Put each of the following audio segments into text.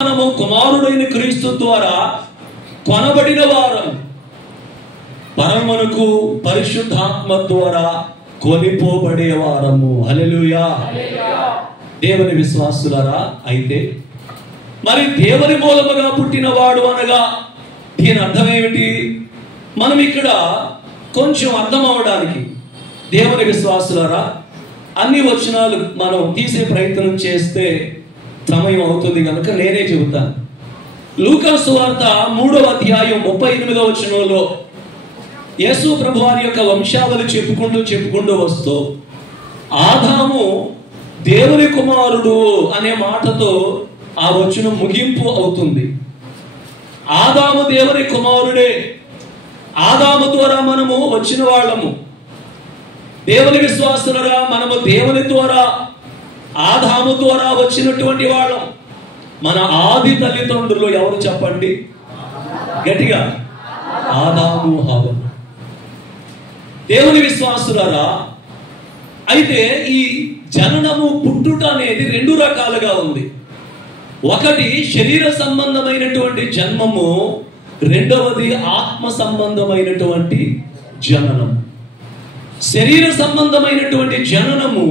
మనము కుమారుడైన క్రీస్తు ద్వారా కొనబడిన వారం, పరమునకు పరిశుద్ధాత్మ ద్వారా కొనిపోబడే వారము. హల్లెలూయా. దేవుని విశ్వాసులారా, అయితే మరి దేవుని మూలముగా పుట్టినవాడు అనగా దీని అర్థం ఏమిటి? మనం ఇక్కడ కొంచెం అర్థం అవడానికి దేవుని విశ్వాసులారా అన్ని వచనాలు మనం తీసే ప్రయత్నం చేస్తే సమయం అవుతుంది కనుక నేనే చెబుతాను. లూకా సువార్త 3వ అధ్యాయం 38వ వచనంలో యేసు ప్రభువారి యొక్క వంశావళి చెప్పుకుంటూ వస్తూ ఆదాము దేవుని కుమారుడు అనే మాటతో ఆ వచనం ముగింపు అవుతుంది. ఆదాము దేవుని కుమారుడే. ఆదాము ద్వారా మనము వచ్చిన వాళ్ళము. దేవుని విశ్వాసులరా, మనము దేవుని ద్వారా ఆదాము ద్వారా వచ్చినటువంటి వాళ్ళం. మన ఆది తల్లిదండ్రులు ఎవరు చెప్పండి గట్టిగా? ఆదాము హవ్వ. దేవుని విశ్వాసులరా, అయితే ఈ జననము పుట్టుట అనేది 2 రకాలుగా ఉంది. ఒకటి శరీర సంబంధమైనటువంటి జన్మము, రెండవది ఆత్మ సంబంధమైనటువంటి జననం. శరీర సంబంధమైనటువంటి జననము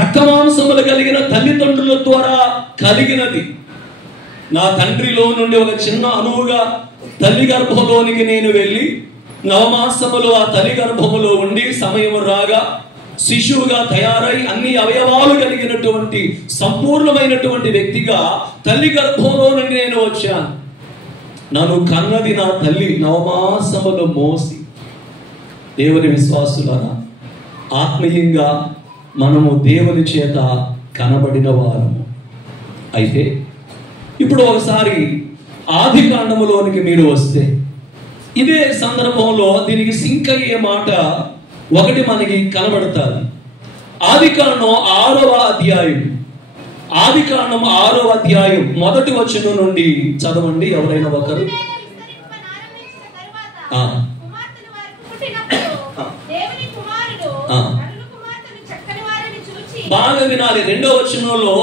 రక్తమాంసములు కలిగిన తల్లిదండ్రుల ద్వారా కలిగినది. నా తండ్రిలో నుండి ఒక చిన్న అణువుగా తల్లి గర్భంలోనికి నేను వెళ్ళి నవమాసములు ఆ తల్లి గర్భములో ఉండి సమయం రాగా శిశువుగా తయారై అన్ని అవయవాలు కలిగినటువంటి సంపూర్ణమైనటువంటి వ్యక్తిగా తల్లి గర్భంలో నుండి నేను వచ్చాను. నన్ను కన్నది నా తల్లి నవమాసములు మోసి. దేవుని విశ్వాసులారా, ఆత్మీయంగా మనము దేవుని చేత కనబడిన వారము. అయితే ఇప్పుడు ఒకసారి ఆది కాండములోనికి మీరు వస్తే ఇదే సందర్భంలో దీనికి సింక్ అయ్యే మాట ఒకటి మనకి కనబడతారు. ఆది కాండం 6వ అధ్యాయం, ఆది కాండం 6వ అధ్యాయం 1వ వచనం నుండి చదవండి ఎవరైనా ఒకరు. బాగా వినాలి. 2వ వచనంలో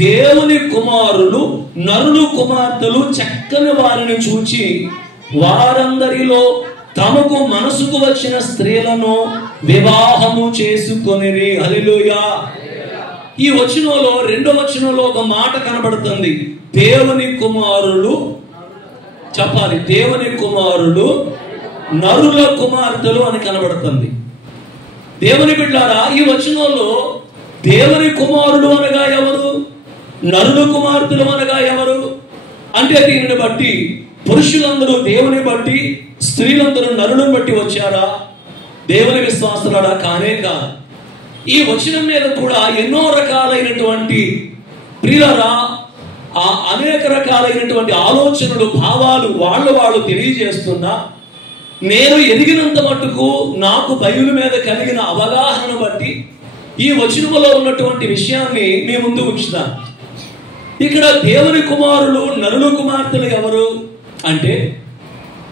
దేవుని కుమారులు నరులు కుమార్తెలు చక్కని వారిని చూచి వారందరిలో తమకు మనసుకు వచ్చిన స్త్రీలను వివాహము చేసుకొనిరి. హల్లెలూయా. ఈ వచనంలో 2వ వచనంలో ఒక మాట కనబడుతుంది. దేవుని కుమారులు, చెప్పాలి, దేవుని కుమారులు నరుల కుమార్తెలు అని కనబడుతుంది. దేవుని బిడ్డలారా, ఈ వచనంలో దేవుని కుమారుడు అనగా ఎవరు, నరుల కుమార్తెలు అనగా ఎవరు అంటే దీనిని బట్టి పురుషులందరూ దేవుని బట్టి, స్త్రీలందరూ నరులను బట్టి వచ్చారా? దేవుని విశ్వాసులారా, కానే కాదు. ఈ వచనం మీద కూడా ఎన్నో రకాలైనటువంటి ప్రియులారా అనేక రకాలైనటువంటి ఆలోచనలు, భావాలు వాళ్ళు తెలియజేస్తున్నా నేను ఎదిగినంత మట్టుకు నాకు బైబిల్ మీద కలిగిన అవగాహన బట్టి ఈ వచనములో ఉన్నటువంటి విషయాన్ని మీ ముందు ఉంచుతాను. ఇక్కడ దేవుని కుమారులు నరుల కుమార్తెలు ఎవరు అంటే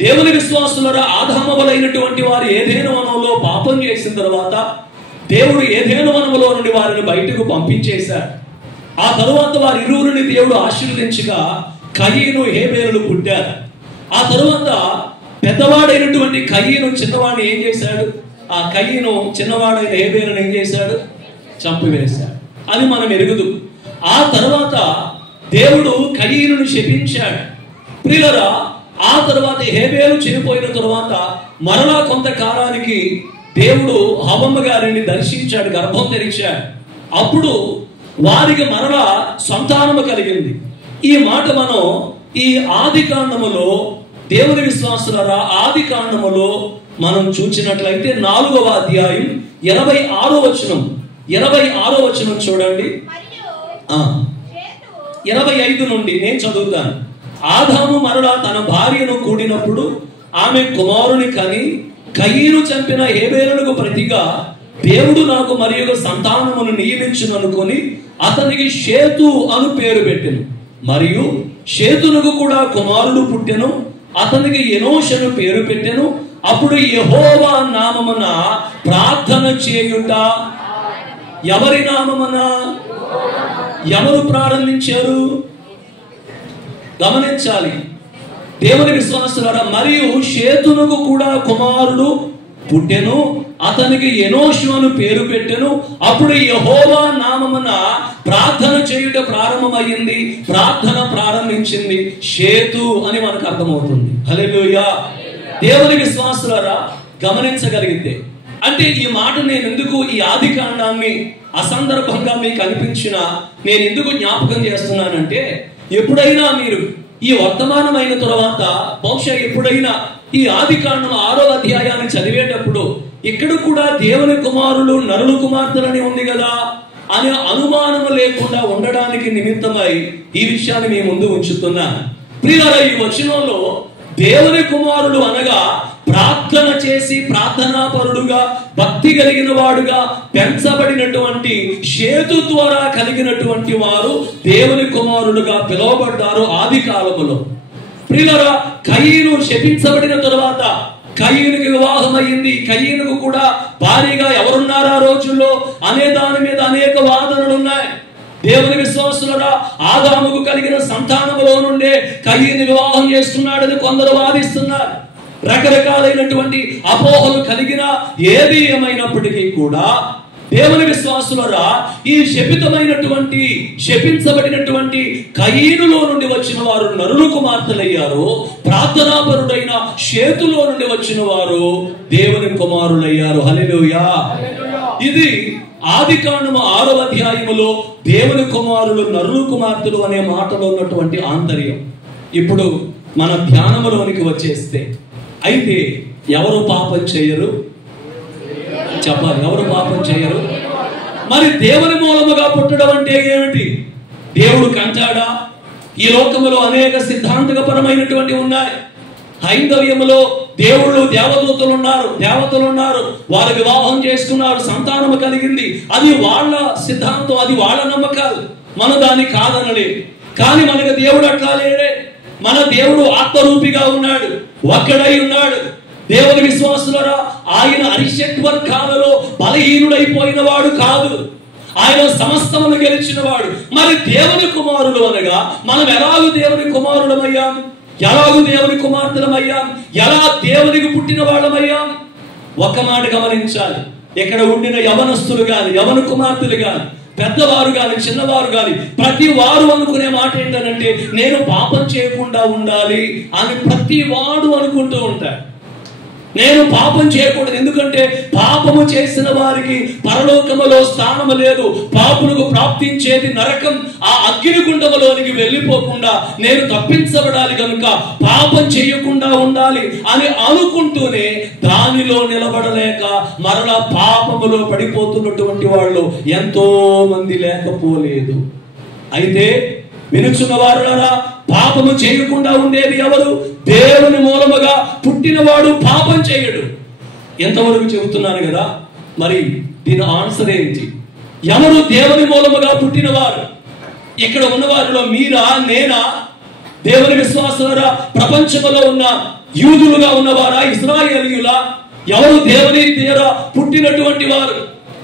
దేవుని విశ్వాసులరా, ఆదామవలైనటువంటి వారు ఏదైనా వనంలో పాపం చేసిన తర్వాత దేవుడు ఏదైనా వనములో నుండి వారిని బయటకు పంపించేశాడు. ఆ తరువాత వారి ఇరువురిని దేవుడు ఆశీర్వదించగా కయీను హేబేలులు పుట్టారు. ఆ తరువాత పెద్దవాడైనటువంటి కయీను చిన్నవాడిని ఏం చేశాడు? ఆ కయీను చిన్నవాడైన హేబేలును ఏం చేశాడు? చంపివేశాడు. అది మనం ఎరుగుదు. ఆ తర్వాత దేవుడు కయీనును శపించాడు. ప్రియులరా, ఆ తర్వాత హేబేలు చనిపోయిన తరువాత మరలా కొంతకాలానికి దేవుడు హవ్వ గారిని దర్శించాడు, గర్భం తెరిచాడు. అప్పుడు వారికి మరలా సంతానము కలిగింది. ఈ మాట మనం ఈ ఆది కాండములో, దేవుని విశ్వాసులారా, ఆది కాండములో మనం చూసినట్లయితే 4వ అధ్యాయం 26వ వచనం, 26వ వచనం చూడండి. 25 నుండి నేను చదువుతాను. ఆదాము మరలా తన భార్యను కూడినప్పుడు ఆమె కుమారుని కని కయీను చంపిన హేబేలునకు ప్రతిగా దేవుడు నాకు మరి ఒక సంతానమును నియమించును అనుకొని అతనికి షేతు అను పేరు పెట్టెను. మరియు షేతునకు కూడా కుమారుడు పుట్టెను. అతనికి ఎనోషను పేరు పెట్టెను. అప్పుడు యెహోవా నామమున ప్రార్థన చేయుట. ఎవరి నామమున? ఎవరు ప్రారంభించారు? గమనించాలి దేవుని విశ్వాసులారా. మరియు షేతునకు కూడా కుమారుడు పుట్టెను, అతనికి ఎనోషు అని పేరు పెట్టెను. అప్పుడు యెహోవా నామమున ప్రార్థన చేయుట ప్రారంభమైంది, ప్రార్థన ప్రారంభించింది షేతు అని మనకు అర్థమవుతుంది. హల్లెలూయా. దేవుని విశ్వాసులారా గమనించగలిగితే, అంటే ఈ మాట నేను ఎందుకు ఈ ఆది కాండాన్ని అసందర్భంగా మీకు అనిపించిన నేను ఎందుకు జ్ఞాపకం చేస్తున్నానంటే, ఎప్పుడైనా మీరు ఈ వర్తమానమైన తర్వాత బహుశా ఎప్పుడైనా ఈ ఆది కాండం 6వ అధ్యాయాన్ని చదివేటప్పుడు ఇక్కడ కూడా దేవుని కుమారులు నరుల కుమార్తెలని ఉంది కదా అనే అనుమానం లేకుండా ఉండడానికి నిమిత్తమై ఈ విషయాన్ని మీ ముందు ఉంచుతున్నాను. ప్రియులారా, ఈ వచనంలో దేవుని కుమారుడు అనగా ప్రార్థన చేసి ప్రార్థనాపరుడుగా భక్తి కలిగిన వాడుగా పెంచబడినటువంటి షేతు ద్వారా కలిగినటువంటి వారు దేవుని కుమారుడుగా పిలువబడ్డారు ఆది కాలములో. ప్రియులారా, కయీను శపించబడిన తరువాత కయీనుకి వివాహం అయ్యింది. కయీనుకు కూడా భారీగా ఎవరున్నారు ఆ రోజుల్లో అనే దాని మీద అనేక వాదనలు ఉన్నాయి. దేవుని విశ్వాసులరా, ఆదాముకు కలిగిన సంతానములో నుండే కయీను వివాహం చేసుకున్నాడని కొందరు వాదిస్తున్నారు. రకరకాలైనటువంటి అపోహలు కలిగిన ఏది ఏమైనప్పటికీ కూడా దేవుని విశ్వాసులరా, ఈ శపించబడినటువంటి కయీనులో నుండి వచ్చిన వారు నరుల కుమార్తెలయ్యారు. ప్రార్థనాపరుడైన షేతులో నుండి వచ్చిన వారు దేవుని కుమారులయ్యారు. హల్లెలూయా. ఇది ఆది కాండము 6వ అధ్యాయములో దేవుని కుమారులు నరుల కుమార్తెలు అనే మాటలో ఉన్నటువంటి ఆంతర్యం. ఇప్పుడు మన ధ్యానములోనికి వచ్చేస్తే, అయితే ఎవరు పాపం చేయరు చెప్పాలి? ఎవరు పాపం చేయరు? మరి దేవుని మూలముగా పుట్టడం అంటే ఏమిటి? దేవుడు కంటాడా? ఈ లోకములో అనేక సిద్ధాంతపరమైనటువంటి ఉన్నాయి. హైందవ్యములో దేవుళ్ళు దేవతలు ఉన్నారు, వారు వివాహం చేసుకున్నారు, సంతానము కలిగింది. అది వాళ్ళ సిద్ధాంతం, అది వాళ్ళ నమ్మకాలు. మన దాన్ని కాదనలే. కానీ మనకు దేవుడు అట్లా లేడే. మన దేవుడు ఆత్మరూపిగా ఉన్నాడు, ఒక్కడై ఉన్నాడు. దేవుని విశ్వాసులరా, ఆయన అరిషట్ వర్గాలలో బలహీనుడైపోయిన వాడు కాదు. ఆయన సమస్తమును గెలిచిన వాడు. మరి దేవుని కుమారులు అనగా మనం ఎలాగూ దేవుని కుమారులమయ్యాం, ఎలాగూ దేవుని కుమార్తెలమయ్యాం, ఎలా దేవునికి పుట్టిన వాళ్ళమయ్యాం? ఒక్క మాట గమనించాలి. ఇక్కడ ఉండిన యవనస్తులు గాని, యవన కుమార్తెలు గాని, పెద్దవారు గాని, చిన్నవారు గాని, ప్రతి వారు అనుకునే మాట ఏంటంటే, నేను పాపం చేయకుండా ఉండాలి అని ప్రతి వాడు అనుకుంటూ ఉంటాడు. నేను పాపం చేయకూడదు, ఎందుకంటే పాపము చేసిన వారికి పరలోకములో స్థానము లేదు, పాపులకు ప్రాప్తించేది నరకం. ఆ అగ్నిగుండములోనికి వెళ్ళిపోకుండా నేను తప్పించబడాలి కనుక పాపం చేయకుండా ఉండాలి అని అనుకుంటూనే దానిలో నిలబడలేక మరలా పాపములో పడిపోతున్నటువంటి వాళ్ళు ఎంతో మంది లేకపోలేదు. అయితే వినుచున్న వారులారా, పాపము చేయకుండా ఉండేది ఎవరు? దేవుని మూలముగా పుట్టినవాడు పాపం చేయడు. ఎంతవరకు చెబుతున్నాను కదా. మరి దీని ఆన్సర్ ఏంటి? ఎవరు దేవుని మూలముగా పుట్టినవారు? ఇక్కడ ఉన్నవారిలో మీరా, నేనా? దేవుని విశ్వాసులారా, ప్రపంచంలో ఉన్న యూదులుగా ఉన్నవారా, ఇశ్రాయేలీయులా? ఎవరు దేవుని ద్వారా పుట్టినటువంటి వారు?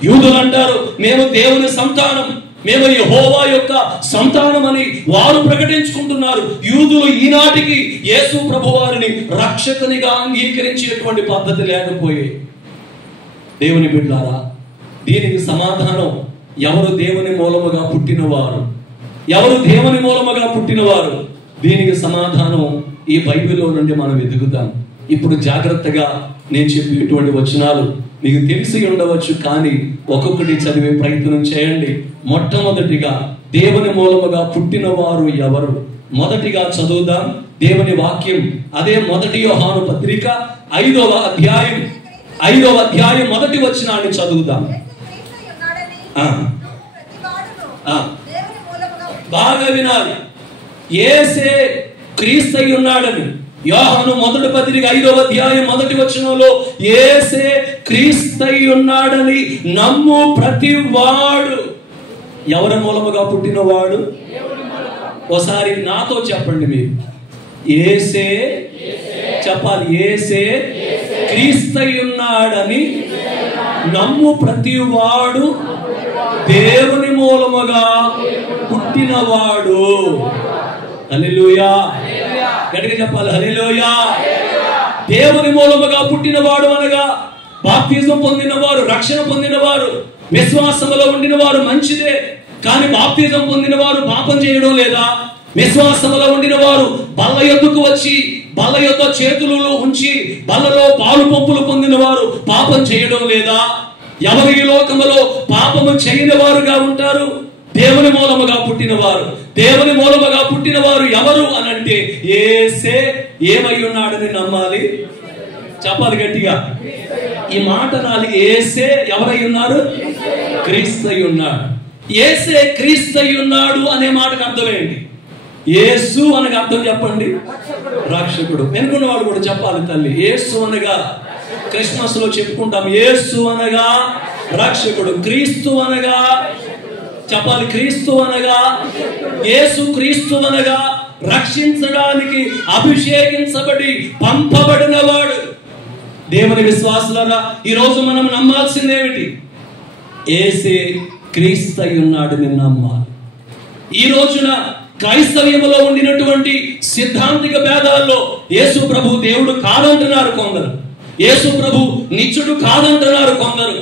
యూదులు అంటారు మేము దేవుని సంతానం, మేము యెహోవా యొక్క సంతానమని వారు ప్రకటించుకుంటున్నారు. యూదులు ఈనాటికి యేసు ప్రభువారిని రక్షకునిగా అంగీకరించేటువంటి పద్ధతి లేకపోయే. దేవుని బిడ్డలారా, దీనికి సమాధానం ఎవరు దేవుని మూలముగా పుట్టినవారు? ఎవరు దేవుని మూలముగా పుట్టినవారు? దీనికి సమాధానం ఈ బైబిల్లో నుండి మనం వెతుకుతాం. ఇప్పుడు జాగ్రత్తగా నేను చెప్పేటువంటి వచనాలు మీకు తెలిసి ఉండవచ్చు, కానీ ఒక్కొక్కటి చదివే ప్రయత్నం చేయండి. మొట్టమొదటిగా దేవుని మూలముగా పుట్టిన వారు ఎవరు? మొదటిగా చదువుదాం దేవుని వాక్యం. అదే 1 యోహాను పత్రిక 5వ అధ్యాయం మొదటి వచనాన్ని చదువుదాం. బాగా వినాలి. యేసే క్రీస్తు ఉన్నాడని యోహాను 1వ పత్రిక 5వ అధ్యాయం మొదటి వచనంలో యేసే క్రీస్తు ఉన్నాడని నమ్ము ప్రతి వాడు. ఎవరి మూలముగా పుట్టినవాడు? ఒకసారి నాతో చెప్పండి మీరు. యేసే చెప్పాలి. యేసే క్రీస్తు ఉన్నాడని నమ్ము ప్రతి వాడు దేవుని మూలముగా పుట్టినవాడు. హల్లెలూయా. గట్టిగా చెప్పాలి హల్లెలూయా. దేవుని మూలముగా పుట్టినవాడు అనగా బాప్తిజం పొందినవారు, రక్షణ పొందినవారు, విశ్వాసములో ఉండిన వారు మంచిదే. కానీ బాప్తిజం పొందిన వారు పాపం చేయడం లేదా? విశ్వాసములో ఉండిన వారు బల్ల యొద్దకు వచ్చి బల్ల యొద్ద చేతులు ఉంచి బల్లలో పాలు పంపులు పొందిన వారు పాపం చేయడం లేదా? ఎవరు ఈ లోకములో పాపము చేయని వారుగా ఉంటారు? దేవుని మూలముగా పుట్టినవారు. దేవుని మూలముగా పుట్టినవారు ఎవరు అని అంటే యేసే ఏమై ఉన్నాడని నమ్మాలి. చెప్పాలి గట్టిగా ఈ మాట నాలి. యేసే ఎవరై ఉన్నారు? క్రీస్తు అయి ఉన్నాడు. యేసే క్రీస్తు అయి ఉన్నాడు అనే మాటకు అర్థం ఏంటి? యేసు అనగా అర్థం చెప్పండి, రక్షకుడు. వెనుకున్న వాళ్ళు కూడా చెప్పాలి తల్లి. యేసు అనగా క్రిస్మస్ లో చెప్పుకుంటాం, యేసు అనగా రక్షకుడు. క్రీస్తు అనగా చెప్పాలి, క్రీస్తు అనగా యేసు. క్రీస్తు అనగా రక్షించడానికి అభిషేకించబడి పంపబడిన వాడు. దేవుని విశ్వాసులారా, ఈ రోజు మనం నమ్మాల్సింది ఏమిటి? యేసే క్రీస్తు అయి ఉన్నాడని నమ్మాలి. ఈ రోజున క్రైస్తవ్యంలో ఉండినటువంటి సిద్ధాంతిక భేదాల్లో యేసు ప్రభు దేవుడు కాదంటున్నారు కొందరు, యేసు ప్రభు నిత్యుడు కాదంటున్నారు కొందరు.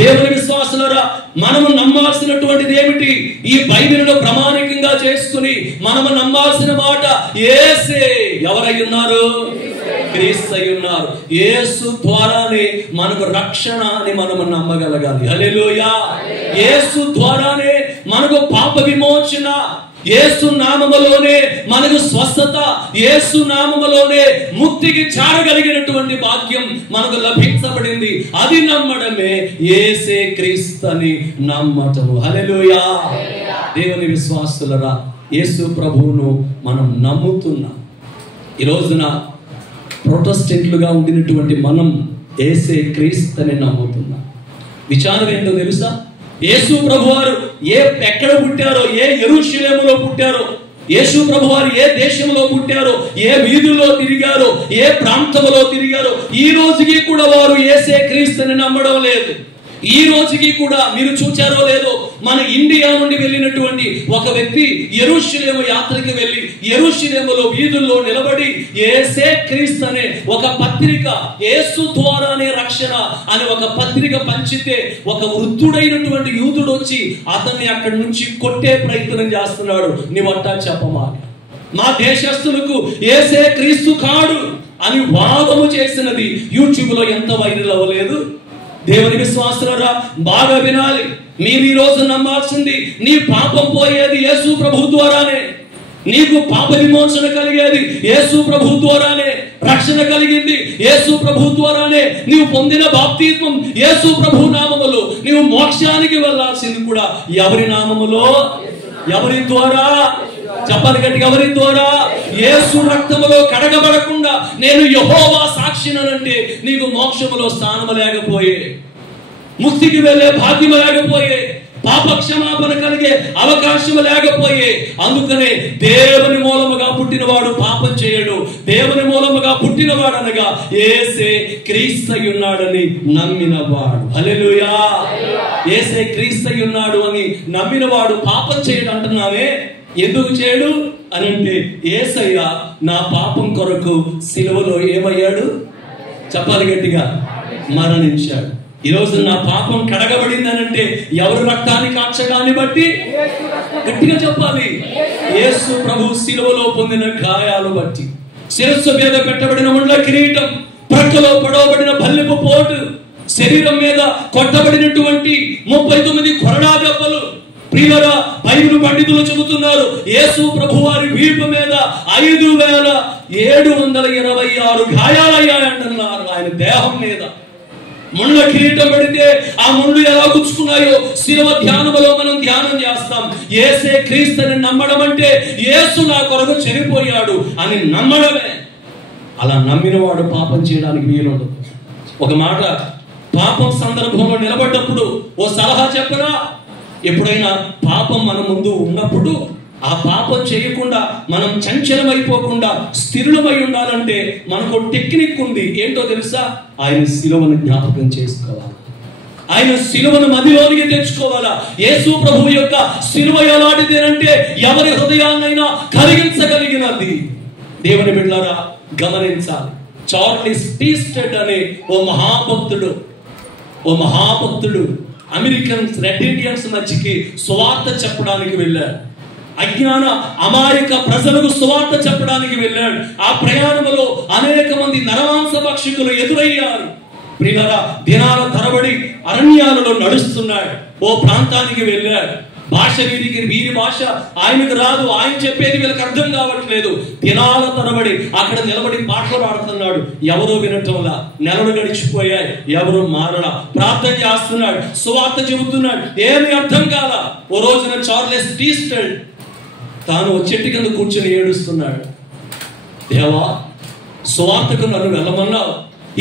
దేవుని విశ్వాసులారా, మనము నమ్మాల్సినటువంటిది ఏమిటి? ఈ బైబిలును ప్రామాణికంగా చేసుకుని మనము నమ్మాల్సిన మాట యేసే ఎవరై ఉన్నారు? క్రీస్తు అయి ఉన్నారు. యేసు ద్వారానే మనకు రక్షణ అని మనము నమ్మగలగాలి. హల్లెలూయా. యేసు ద్వారానే మనకు పాప విమోచన, యేసు నామములోనే మనకు స్వస్థత, యేసు నామములోనే ముక్తికి చేరగలిగినటువంటి భాగ్యం మనకు లభించబడింది. అది నమ్మడమే యేసే క్రీస్తు అని నమ్మటము. హల్లెలూయా. దేవుని విశ్వాసులరా, యేసు ప్రభువును మనం నమ్ముతున్నాం. ఈ రోజున ప్రొటెస్టెంట్లుగా ఉండినటువంటి మనం యేసే క్రీస్తు అని నమ్ముతున్నాం. విచారం ఏంటో తెలుసా? యేసు ప్రభువారు ఎక్కడ పుట్టారో, ఏ యెరూషలేములో పుట్టారో, యేసు ప్రభువారు ఏ దేశంలో పుట్టారో, ఏ వీధుల్లో తిరిగారో, ఏ ప్రాంతంలో తిరిగారో, ఈ రోజుకి కూడా వారు యేసే క్రీస్తుని నమ్మడం లేదు. ఈ రోజుకి కూడా మీరు చూచారో లేదో, మన ఇండియా నుండి వెళ్ళినటువంటి ఒక వ్యక్తి యెరూషలేము యాత్రకి వెళ్ళి యెరూషలేములో వీధుల్లో నిలబడి యేసే క్రీస్తు అనే ఒక పత్రిక, యేసు ద్వారానే రక్షణ అనే ఒక పత్రిక పంచితే ఒక వృద్ధుడైనటువంటి యూదుడు వచ్చి అతన్ని అక్కడి నుంచి కొట్టే ప్రయత్నం చేస్తున్నాడు. నీవట్టా చెప్పమా? మా దేశస్తులకు యేసే క్రీస్తు కాడు అని వాదము చేసినది యూట్యూబ్ లో ఎంత వైరల్ అవ్వలేదు? దేవుని విశ్వాసులారా, బాగా వినాలి. మీరు ఈ రోజు నమ్మాల్సింది, నీ పాపం పోయేది యేసు ప్రభు ద్వారానే, నీకు పాప విమోచన కలిగేది యేసు ప్రభు ద్వారానే, రక్షణ కలిగింది యేసు ప్రభు ద్వారానే, నీవు పొందిన బాప్తిస్మం యేసు ప్రభు నామములో, నీవు మోక్షానికి వెళ్ళాల్సింది కూడా ఎవరి నామములో? ఎవరి ద్వారా? చెప్పాలి గట్టిగా, ఎవరి ద్వారా? యేసు రక్తములో కడగబడకుండా నేను యెహోవా సాక్షినంటే నీకు మోక్షములో స్థానము లేకపోయే, ముక్తికి వెళ్ళే భాగ్యం లేకపోయే, పాప క్షమాపణ కలిగే అవకాశం లేకపోయే. అందుకనే దేవుని మూలముగా పుట్టినవాడు పాపం చేయడు. దేవుని మూలముగా పుట్టినవాడు అనగా యేసే క్రీస్తు అయి ఉన్నాడని నమ్మినవాడు. హల్లెలూయా. యేసే క్రీస్తు అయి ఉన్నాడు అని నమ్మినవాడు పాపం చేయడు అంటున్నావే. ఎందుకు చేయడు అని అంటే, యేసయ్య నా పాపం కొరకు సిలువలో ఏమయ్యాడు? చెప్పాలి గట్టిగా, మరణించాడు. ఈ రోజు నా పాపం కడగబడింది అని అంటే ఎవరు రక్తాన్ని కాచడాన్ని బట్టి? గట్టిగా చెప్పాలి, యేసు ప్రభు సిలువలో పొందిన గాయాలు బట్టి. శిరస్సు మీద పెట్టబడిన ముండ్ల కిరీటం, ప్రక్కలో పడవబడిన బల్లెపు పోటు, శరీరం మీద కొట్టబడినటువంటి 39 కొరడా దెబ్బలు. ప్రియులారా, బైబిల్ పండితులు చెబుతున్నారు, యేసు ప్రభు వారి వీపు మీద 5726 గాయాలయ్యాయంటున్నారు. ఆయన దేహం మీద ముళ్ళ కిరీటం పడితే ఆ ముళ్ళు ఎలా గుచ్చుకున్నాయో శిలువ ధ్యానములో మనం ధ్యానం చేస్తాం. యేసే క్రీస్తుని నమ్మడం అంటే యేసు నా కొరకు చనిపోయాడు అని నమ్మడమే. అలా నమ్మినవాడు పాపం చేయడానికి వీలుండదు. ఒక మాట, పాపం సందర్భంలో నిలబడ్డప్పుడు ఓ సలహా చెప్పనా? ఎప్పుడైనా పాపం మన ముందు ఉన్నప్పుడు ఆ పాపం చేయకుండా మనం చంచలమైపోకుండా స్థిరులమై ఉండాలంటే మనకు టెక్నిక్ ఉంది. ఏంటో తెలుసా? ఆయన సిలువను జ్ఞాపకం చేసుకోవాలి, ఆయన సిలువను మదిలోనికి తెచ్చుకోవాలా. యేసు ప్రభు యొక్క సిలువ ఎలాంటిది అంటే ఎవరి హృదయాన్నైనా కలిగించగలిగింది. అది. దేవుని బిడ్డలారా గమనించాలి. చార్లెస్ టీస్టెడ్ అనే ఓ మహాభక్తుడు అమెరికన్స్, రెడ్ ఇండియన్స్ మధ్యకి సువార్త చెప్పడానికి వెళ్ళాడు. అజ్ఞాన అమాయక ప్రజలకు సువార్త చెప్పడానికి వెళ్ళాడు. ఆ ప్రయాణంలో అనేక మంది నరమాంస భక్షకులు ఎదురయ్యారు. ప్రియులారా, దినాల తరబడి అరణ్యాలలో నడుస్తున్నాడు. ఓ ప్రాంతానికి వెళ్ళాడు. భాష వీరి భాష ఆయనకు రాదు. ఆయన చెప్పేది వీళ్ళకి అర్థం కావట్లేదు. దినాల తరబడి అక్కడ నిలబడి పాటలు పాడుతున్నాడు. ఎవరో వినటంలా. నెలలు గడిచిపోయాయి, ఎవరు మారలా. ప్రార్థన చేస్తున్నాడు, సువార్త చెబుతున్నాడు, ఏమీ అర్థం కాల. ఓ రోజున చార్లెస్ టీస్టెడ్ తాను చెట్టు కింద కూర్చొని ఏడుస్తున్నాడు. దేవా, సువార్తకు నన్ను వెళ్ళమన్నావు,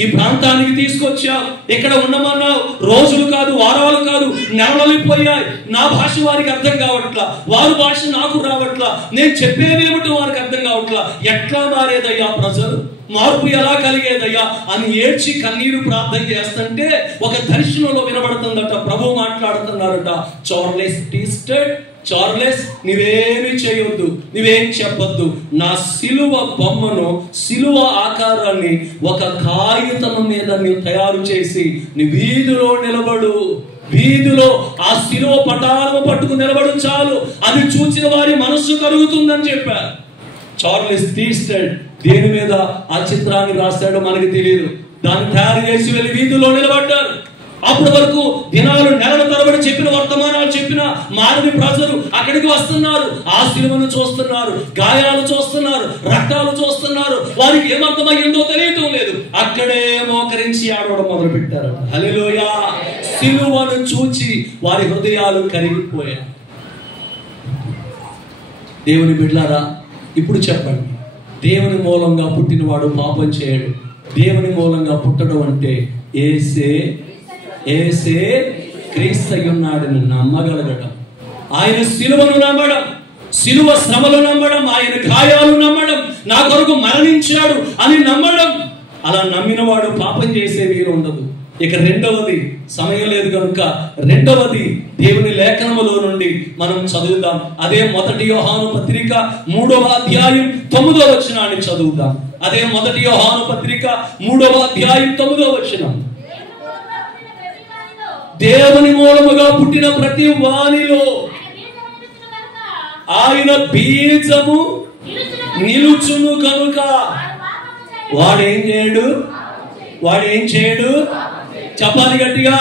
ఈ ప్రాంతానికి తీసుకొచ్చావు, ఇక్కడ ఉండమన్నావు. రోజులు కాదు, వారాలు కాదు, నెలలైపోయాయి. నా భాష వారికి అర్థం కావట్లా, వారి భాష నాకు రావట్లా, నేను చెప్పేదేమిటో వారికి అర్థం కావట్లా. ఎట్లా మారేదయ్యా ప్రజలు, మార్పు ఎలా కలిగేదయ్యా అని ఏడ్చి కన్నీరు ప్రార్థన చేస్తుంటే ఒక దర్శనంలో వినబడుతుందట. ప్రభు మాట్లాడుతున్నారట, చార్లెస్ టీస్టెడ్, చార్లెస్ నువ్వేమి చేయొద్దు, నువ్వేం చెప్పొద్దు. నా సిలువ బొమ్మను, సిలువ ఆకారాన్ని ఒక కాగితం మీద నీవు తయారు చేసి నీ వీధిలో నిలబడు. వీధిలో ఆ సిలువ పటాలను పట్టుకు నిలబడు చాలు, అది చూసిన వారి మనస్సు కలుగుతుందని చెప్పారు. చార్లెస్ టీస్టెడ్ దేని మీద ఆ చిత్రాన్ని రాశాడో మనకి తెలియదు. దాన్ని తయారు చేసి వెళ్ళి వీధిలో నిలబడ్డారు. అప్పటి వరకు దినాలు నెలల తరబడి చెప్పిన వర్తమానాలు చెప్పిన మానవి ప్రజలు అక్కడికి వస్తున్నారు. ఆ సిలువను చూస్తున్నారు, గాయాలు చూస్తున్నారు, రక్తాలు చూస్తున్నారు. వారికి ఏమర్థమయ్యిందో తెలియటం లేదు. అక్కడే మోకరించి ఆడవడం మొదలు పెట్టారు. హల్లెలూయా. సిలువను చూచి వారి హృదయాలు కరిగిపోయాయి. దేవుని బిడ్డలారా, ఇప్పుడు చెప్పండి, దేవుని మూలంగా పుట్టినవాడు పాపం చేయడు. దేవుని మూలంగా పుట్టడం అంటే ఏసే క్రీస్తయ్యున్నాడని నమ్మగలగడం, ఆయన సిలువను నమ్మడం, సిలువ శ్రమలు నమ్మడం, ఆయన గాయాలు నమ్మడం, నా కొరకు మరణించాడు అని నమ్మడం. అలా నమ్మినవాడు పాపం చేసే వీలు ఉండదు. ఇక రెండవది, సమయం లేదు కనుక రెండవది దేవుని లేఖనములో నుండి మనం చదువుదాం. అదే 1 యోహాను పత్రిక 3వ అధ్యాయం 9వ వచనాన్ని చదువుదాం. అదే 1 యోహాను పత్రిక 3వ అధ్యాయం 9వ వచనం. దేవుని మూలముగా పుట్టిన ప్రతి వానిలో ఆయన బీజము నిలుచును కనుక వాడేం చేయడు. చెప్పాలి గట్టిగా.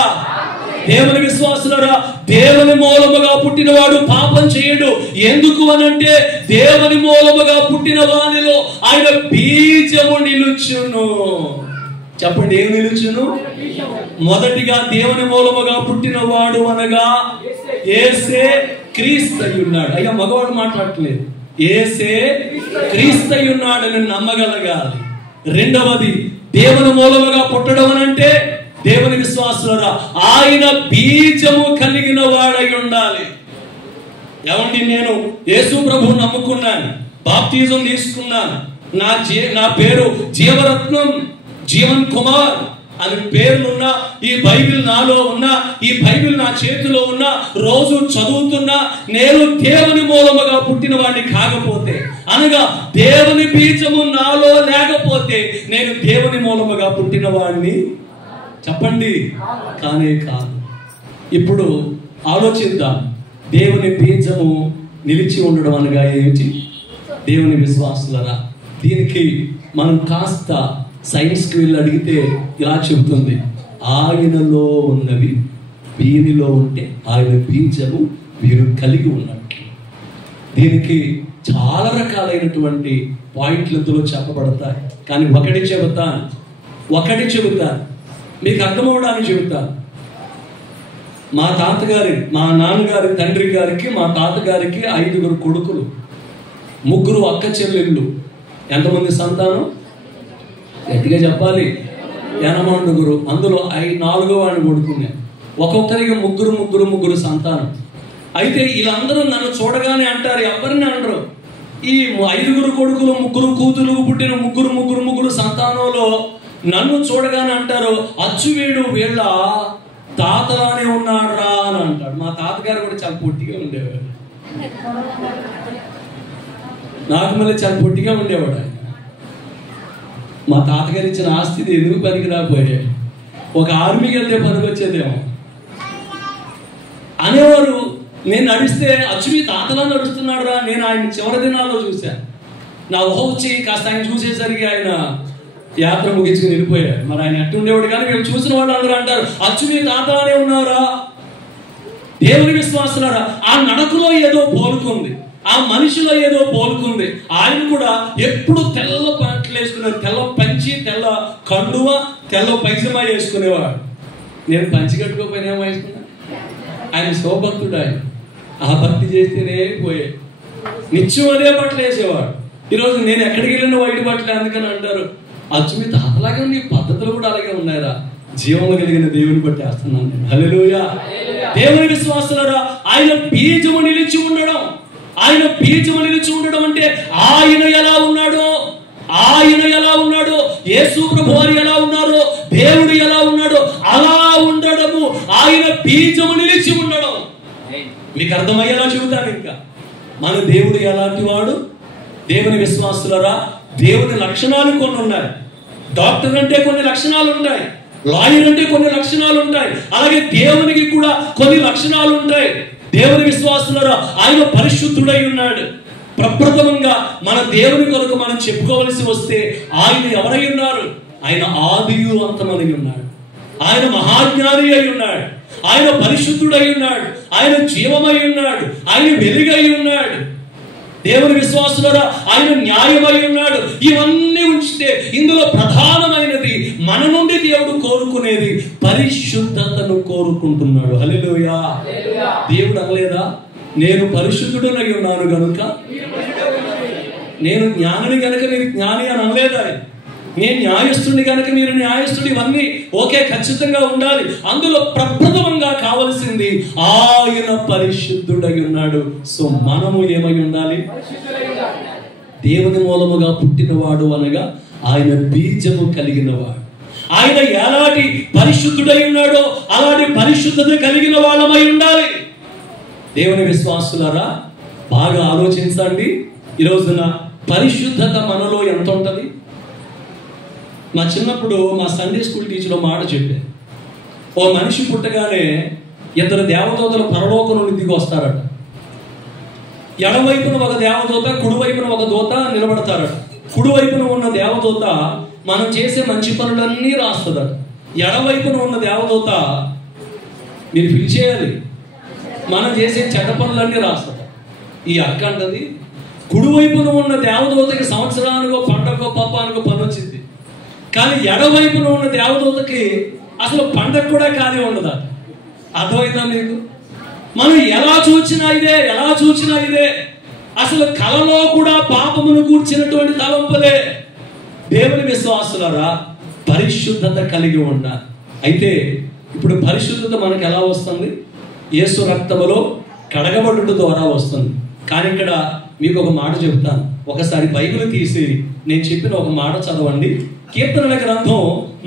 దేవుని విశ్వాసులారా, దేవుని మూలముగా పుట్టినవాడు పాపం చేయడు. ఎందుకు అనంటే దేవుని మూలముగా పుట్టిన వానిలో ఆయన బీజము నిలుచును. చెప్పండి, ఏం నిలుచును? మొదటిగా దేవుని మూలముగా పుట్టిన వాడు అనగా యేసే క్రీస్తయ్యున్నాడు. అయ్యా, మగవాడు మాట్లాడట్లేదు. యేసే క్రీస్తయ్యున్నాడని నమ్మగలగాలి. రెండవది, దేవుని మూలముగా పుట్టడం అనంటే దేవుని విశ్వాసులారా ఆయన బీజము కలిగిన వాడై ఉండాలి. ఏమండి, నేను యేసు ప్రభువు నమ్ముకున్నాను, బాప్తిజం తీసుకున్నాను, నా పేరు జీవరత్నం, జీవన్ కుమార్ అని పేర్లున్నా, ఈ బైబిల్ నాలో ఉన్నా, ఈ బైబిల్ నా చేతిలో ఉన్నా, రోజు చదువుతున్నా, నేను దేవుని మూలముగా పుట్టిన వాడిని కాకపోతే, అనగా దేవుని బీజము నాలో లేకపోతే నేను దేవుని మూలముగా పుట్టిన వాడిని చెప్పండి కానే కాదు. ఇప్పుడు ఆలోచిద్దాం, దేవుని బీజము నిలిచి ఉండడం అనగా ఏమిటి? దేవుని విశ్వాసులరా, దీనికి మనం కాస్త సైన్స్కి వెళ్ళి అడిగితే ఇలా చెబుతుంది, ఆయనలో ఉన్నవి వీరిలో ఉంటే ఆయన బీజము వీరు కలిగి ఉన్నట్టు. దీనికి చాలా రకాలైనటువంటి పాయింట్లు ఇందులో చెప్పబడతాయి. కానీ ఒకటి చెబుతాను, మీకు అర్థమవడానికి చెబుతాను. మా నాన్నగారి తండ్రి గారికి, మా తాతగారికి 5 కొడుకులు, 3 అక్క చెల్లెళ్ళు. ఎంతమంది సంతానం? గట్టిగా చెప్పాలి, 89. అందులో 4వ వాడిని కొడుకున్నాను. ఒక్కొక్కరికి 3 సంతానం. అయితే వీళ్ళందరూ నన్ను చూడగానే అంటారు, ఎవరిని అనరు, ఈ 5 కొడుకులు 3 కూతురు పుట్టిన 3 సంతానంలో నన్ను చూడగానే అంటారు, అచ్చువీడు వీళ్ళ తాతలానే ఉన్నాడురా అని అంటాడు. మా తాతగారు కూడా చాలా పొట్టిగా ఉండేవాడు. నాకు మళ్ళీ చాలా పొట్టిగా ఉండేవాడు ఆయన. మా తాతగారు ఇచ్చిన ఆస్తిది ఎందుకు పనికి రాకపోయాడు, ఒక ఆర్మీకి వెళ్తే పనికి వచ్చేదేమో అనేవారు. నేను నడిస్తే అచ్చు మీ తాతలా నడుస్తున్నాడు రా. నేను ఆయన చివరి దినాల్లో చూశాను. నా ఊహ వచ్చి కాస్త ఆయన చూసేసరికి ఆయన యాత్ర ముగించుకుని వెళ్ళిపోయాడు. మరి ఆయన ఎట్టుండేవాడు, కానీ మేము చూసిన వాళ్ళు అందరూ అంటారు అచ్చు మీ తాతలానే ఉన్నారా. దేవుని విశ్వాసులారా, ఆ నడకలో ఏదో పోలుకుంది, ఆ మనిషిలో ఏదో పోలుకుంది. ఆయన కూడా ఎప్పుడు తెల్ల బట్టలు వేసుకునేవాడు, తెల్ల పంచి, తెల్ల కండువ, తెల్ల పైజమా వేసుకునేవాడు. నేను పంచి కట్టుకోపోయినా ఏమో వేసుకున్నా. ఆయన శివభక్తుడు. ఆయన ఆ భక్తి చేస్తేనే పోయే నిత్యం అదే బట్టలు వేసేవాడు. ఈరోజు నేను ఎక్కడికి వెళ్ళిన వైట్ బట్టలే. అందుకని అంటారు అచ్చు మీ తాతలాగే నీ పద్ధతులు కూడా అలాగే ఉన్నాయరా. జీవము కలిగిన దేవుని బట్టి వేస్తున్నాను నేను. హల్లెలూయా. దేవుని విశ్వాసులారా, ఆయన బీజము నిలిచి ఉండడం, ఆయన బీజము నిలిచి ఉండడం అంటే ఆయన ఎలా ఉన్నాడో, ఆయన ఎలా ఉన్నాడో, యేసు ప్రభువారు ఎలా ఉన్నారో, దేవుడు ఎలా ఉన్నాడో అలా ఉండడము, ఆయన బీజము నిలిచి ఉండడం. మీకు అర్థమయ్యేలా చెబుతాను. ఇంకా మన దేవుడు ఎలాంటి వాడు? దేవుని విశ్వాసులారా, దేవుని లక్షణాలు కొన్ని ఉన్నాయి. డాక్టర్ అంటే కొన్ని లక్షణాలు ఉంటాయి, లాయర్ అంటే కొన్ని లక్షణాలు ఉంటాయి, అలాగే దేవునికి కూడా కొన్ని లక్షణాలు ఉంటాయి. దేవుని విశ్వాసులారా, ఆయన పరిశుద్ధుడై ఉన్నాడు. ప్రప్రథమంగా మన దేవుని కొరకు మనం చెప్పుకోవలసి వస్తే ఆయన ఎవరై ఉన్నారు? ఆయన ఆదియు అంతమై ఉన్నాడు. ఆయన మహాజ్ఞాని అయి ఉన్నాడు. ఆయన పరిశుద్ధుడై ఉన్నాడు. ఆయన జీవమై ఉన్నాడు. ఆయన వెలుగై ఉన్నాడు. దేవుని విశ్వాసులారా, ఆయన న్యాయమై ఉన్నాడు. ఇవన్నీ ఉంచితే ఇందులో ప్రధానమైనది మన నుండి దేవుడు కోరుకునేది పరిశుద్ధతను కోరుకుంటున్నాడు. హల్లెలూయా. దేవుడు అనలేదా, నేను పరిశుద్ధుడనై ఉన్నాను గనుక, నేను జ్ఞానిని గనుక మీరు జ్ఞాని అని అనలేదా? నేను న్యాయస్తుడిని కనుక మీరు న్యాయస్తుడు. ఇవన్నీ ఓకే, ఖచ్చితంగా ఉండాలి. అందులో ప్రప్రథమంగా కావలసింది ఆయన పరిశుద్ధుడై ఉన్నాడు. సో మనము ఏమై ఉండాలి? దేవుని మూలముగా పుట్టినవాడు అనగా ఆయన బీజము కలిగినవాడు. ఆయన ఎలాంటి పరిశుద్ధుడై ఉన్నాడో అలాంటి పరిశుద్ధత కలిగిన వాళ్ళమై ఉండాలి. దేవుని విశ్వాసులారా, బాగా ఆలోచించండి. ఈ రోజున పరిశుద్ధత మనలో ఎంత ఉంటుంది? మా చిన్నప్పుడు మా సండే స్కూల్ టీచర్ మాట చెప్పారు. ఓ మనిషి పుట్టగానే ఇద్దరు దేవదూతలు పరలోకం నుండి దిగి వస్తారట. ఎడవైపున ఒక దేవదూత, కుడివైపున ఒక దూత నిలబడతారట. కుడివైపున ఉన్న దేవదూత మనం చేసే మంచి పనులన్నీ రాస్తుందట. ఎడవైపున ఉన్న దేవదూత మీరు పిలిచేయాలి, మనం చేసే చెడ్డ పనులన్నీ రాస్తుంది. ఈ అక్క అంటది, కుడివైపున ఉన్న దేవదూతకి సంవత్సరానికో పండగో పబ్బానికో పని వచ్చింది, కానీ ఎడవైపున ఉన్న దేవదూతకి అసలు పండగ కూడా ఖాళీ ఉండదు. అర్థమైందా మీకు? మనం ఎలా చూచినా ఇదే, ఎలా చూచినా ఇదే. అసలు కలలో కూడా పాపమును కూర్చినటువంటి తలంపులే. దేవుని విశ్వాసులారా, పరిశుద్ధత కలిగి ఉండాలి. అయితే ఇప్పుడు పరిశుద్ధత మనకు ఎలా వస్తుంది? యేసు రక్తములో కడగబడుట ద్వారా వస్తుంది. కానీ ఇక్కడ మీకు ఒక మాట చెబుతాను. ఒకసారి బైబిల్ తీసి నేను చెప్పిన ఒక మాట చదవండి. కీర్తనల గ్రంథం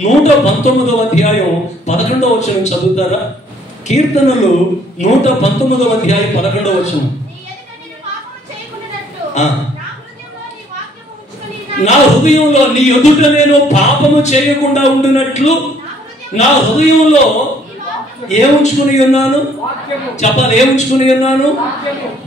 119వ అధ్యాయం 11వ వచనం చదువుతారా? కీర్తనలు 119వ అధ్యాయం 11వ వచనం. నా హృదయంలో నీ ఎదుట నేను పాపము చేయకుండా ఉండినట్లు నా హృదయంలో ఏముంచుకుని ఉన్నాను? చెప్పాలి, ఏముంచుకుని ఉన్నాను?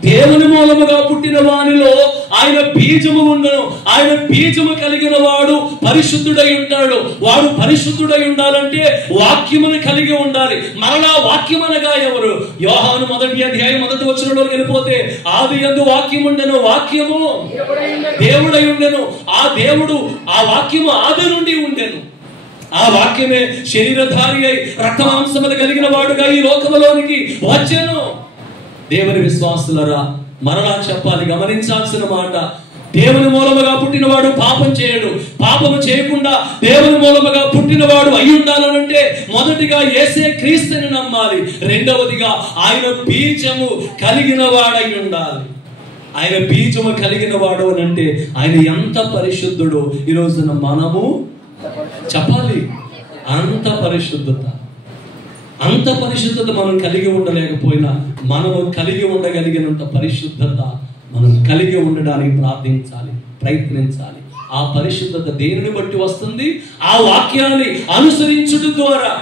దేవుని మూలముగా పుట్టిన వానిలో ఆయన బీజము ఉండను. ఆయన బీజము కలిగిన వాడు పరిశుద్ధుడై ఉంటాడు. వాడు పరిశుద్ధుడై ఉండాలంటే వాక్యమును కలిగి ఉండాలి. మరలా వాక్యమనగా ఎవరు? యోహాను 1వ అధ్యాయం 1వ వచనంలోకి వెళ్ళిపోతే, ఆది యందు వాక్యం ఉండెను, వాక్యము దేవుడై ఉండెను. ఆ దేవుడు, ఆ వాక్యము ఆది నుండి ఉండెను. ఆ వాక్యమే శరీరధారి అయి రక్తమాంసములు కలిగిన వాడుగా ఈ లోకములోనికి వచ్చెను. దేవుని విశ్వాసులరా, మరలా చెప్పాలి, గమనించాల్సిన మాట, దేవుని మూలముగా పుట్టినవాడు పాపం చేయడు. పాపము చేయకుండా దేవుని మూలముగా పుట్టినవాడు అయి ఉండాలనంటే మొదటిగా యేసే క్రీస్తుని నమ్మాలి. రెండవదిగా ఆయన బీజము కలిగిన వాడై ఉండాలి. ఆయన బీజము కలిగిన వాడు అని అంటే ఆయన ఎంత పరిశుద్ధుడో ఈ రోజున మనము చెప్పాలి. అంత పరిశుద్ధత, అంత పరిశుద్ధత మనం కలిగి ఉండలేకపోయినా మనము కలిగి ఉండగలిగినంత పరిశుద్ధత మనం కలిగి ఉండడానికి ప్రార్థించాలి, ప్రయత్నించాలి. ఆ పరిశుద్ధత దేనిని బట్టి వస్తుంది? ఆ వాక్యాన్ని అనుసరించుట ద్వారా.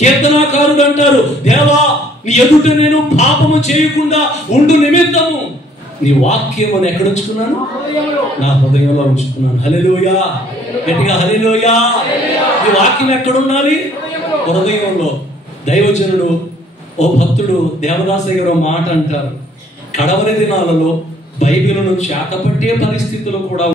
కీర్తనాకారుడు అంటారు, దేవా నీ ఎదుట నేను పాపము చేయకుండా ఉండు నిమిత్తము నీ వాక్యమును ఎక్కడ ఉంచుకున్నాను? నా హృదయంలో ఉంచుకున్నాను. హల్లెలూయా, గట్టిగా హల్లెలూయా. ఈ వాక్యం ఎక్కడ ఉండాలి? హృదయంలో. దైవజనుడు, ఓ భక్తుడు దేవదాసయ్య గారు మాట అంటారు, కడవరి దినాలలో బైబిలును చేతపట్టే పరిస్థితులు కూడా